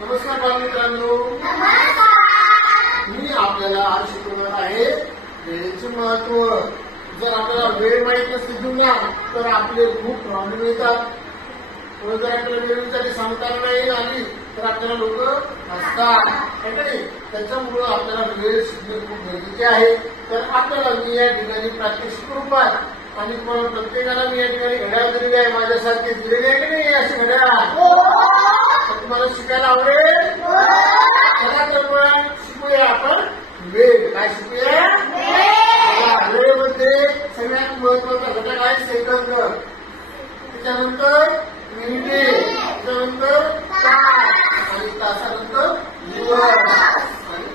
नमस्कार बालमित्रांनो, मी आपल्याला आज शिकवणार आहे वेळेचे महत्व. जर आपल्याला वेळ माहित नसते ना तर आपले खूप प्रॉब्लेम येतात. जर आपल्याला वेळेसाठी सांगता नाही आली तर आपल्याला लोक हसतात. त्याच्यामुळे आपल्याला वेळ शिकणे खूप गरजेचे आहे. तर आपल्याला मी या ठिकाणी प्रात्यक्षिक रूपात आणि प्रत्येकाला मी या ठिकाणी घड्याळ दिलेली आहे. माझ्यासारखे दिलेली आहे की नाही अशी घड्याळ? तुम्हाला शिकायला आवडेल? चला तर मग शिकूया आपण वेळ. काय शिकूया? वेळेमध्ये सगळ्यात महत्वाचा घटक आहे सेकंद, त्याच्यानंतर मिनिटे, त्याच्यानंतर तास आणि तासानंतर दिवस आणि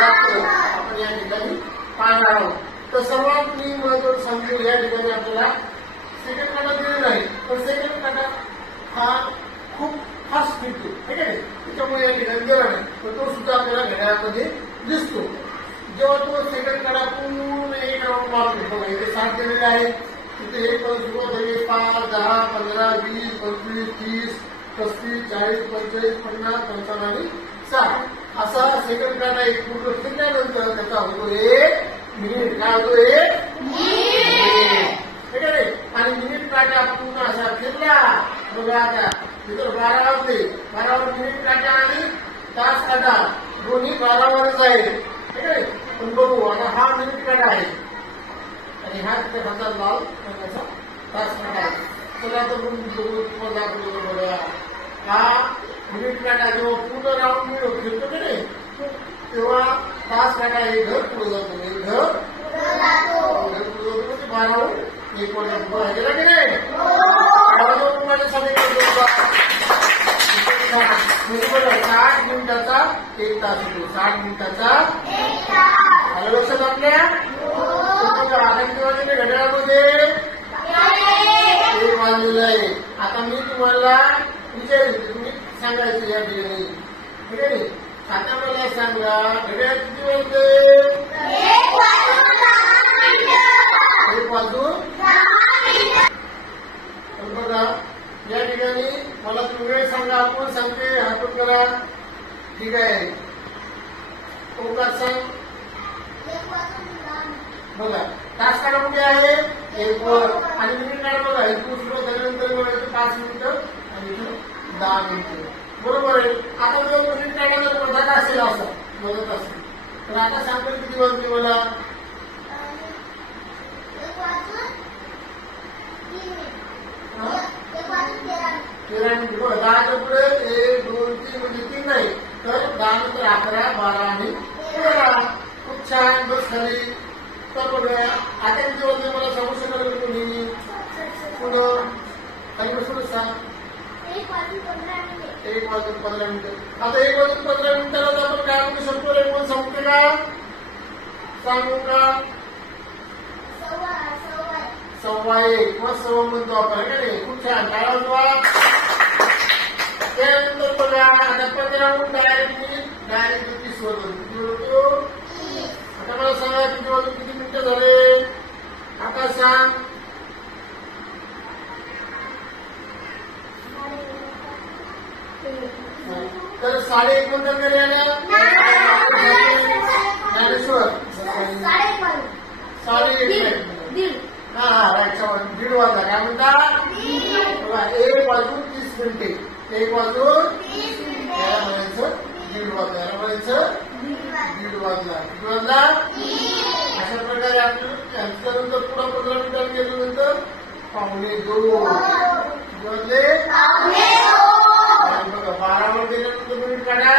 रात्र आपण या ठिकाणी पाहणार आहोत. तर सर्वात मी महत्वाचं सांगतो, या ठिकाणी आपल्याला सेकंड काटा दिलेला आहे. तर सेकंड काटा हा खूप फास्ट निघतो, ठीक आहे. त्याच्यामुळे या ठिकाणी गेला नाही तर तो सुद्धा आपल्याला घड्याळामध्ये दिसतो. जेव्हा तो सेकंड काढा पूर्ण एक राऊंड मारतो, बघा इथे 7 दिलेले आहे. तिथे 1 सुरुवात झाली 5, 10, 15, 20, 25, 30, 35, 40, 45, 50, 55 आणि 60 असा सेकंड काढा एक पूर्ण फिरल्यानंतर त्याचा होतो 1 मिनिट. काय होतो? 1 मिनिट, ठीक आहे. आणि मिनिट काटा पूर्ण असा फिरला, बघा आता तिथं 12 वाजले. 12 वर मिनिट काटा आणि तास काटा दोन्ही 12 वरच आहे, ठीक आहे. पण बघू आता हा मिनिट काटा आहे आणि हा तिथे हातात लाल रंगाचा तास काटा आहे. चला तर तुम्हाला बघा, हा मिनिट काटा जेव्हा पूर्ण राऊंड फिरतो की नाही तेव्हा तास काटा एक घर पुढे जातो, एक घर पुढे जातो. 12 1 पर्यंत गेला की नाही? माझ्या सगळीकडे 60 मिनिटाचा 1 तास होतो. 60 मिनिटाचा 1 तास. आलं लक्षात आपल्या? आता किती वाजले घड्याळामध्ये? 1 वाजलेलं आहे. आता मी तुम्हाला विचारेल, तुम्ही सांगायचं या ठिकाणी, ठीक आहे. आता मला सांगा घड्याळ किती वाजले? 1 वाजून बघा या ठिकाणी मला तुम्ही वेळ सांगा. आपण सांगते हातून करा, ठीक आहे. ओंकार सांग. बघा तास काढा कुठे आहे? 1 वर. आणि मिनिट काढा बघा, इथून सुरुवात झाल्यानंतर मिळायचं 5 मिनिटं आणि इथून 10 मिनिटं, बरोबर आहे. आता जर मिनिट काढायला मदत असेल, असं मदत असेल तर आता सांगतो किती वाजले मला? 13 मिनिट. बघा 10च्या पुढे 1, 2, 3 म्हणजे 3 नाही तर 10 नंतर 11, 12 आणि 13. खूप छान. बस खाली. तर बघा आता किती वाजले मला सांगू शकाल का तुम्ही? पुढं खाली बसून सांग. 1 वाजून 15 मिनिटं. आता 1 वाजून 15 मिनिटाला आपण काय म्हणू शकतो? रेमन सांगते का? सांगू का? 1:15 किंवा 1:15 म्हणतो आपण, नाही? खूप छान. काय वाजवा? त्यानंतर बघा आता 15 डायरेक्ट 30 वाजून किती होतो? आता मला सांगा किती वाजून किती मिनिटं झाले? आता सांग. तर 1:30 नंतर घरी आल्या ज्ञानेश्वर 1:30. हा राईट. 1:30 वाजता काय म्हणता? 1 वाजून 30 मिनिटे. 1 वाजून याला म्हणायचं 1:30 वाजता. याला म्हणायचं 1:30 वाजला. किती वाजला? अशा प्रकारे आपण त्यानंतर पुढे 15 मिनिटांनी गेल्यानंतर 1:45 वाजले. बघा 12 वर गेल्यानंतर मिनिट काढा.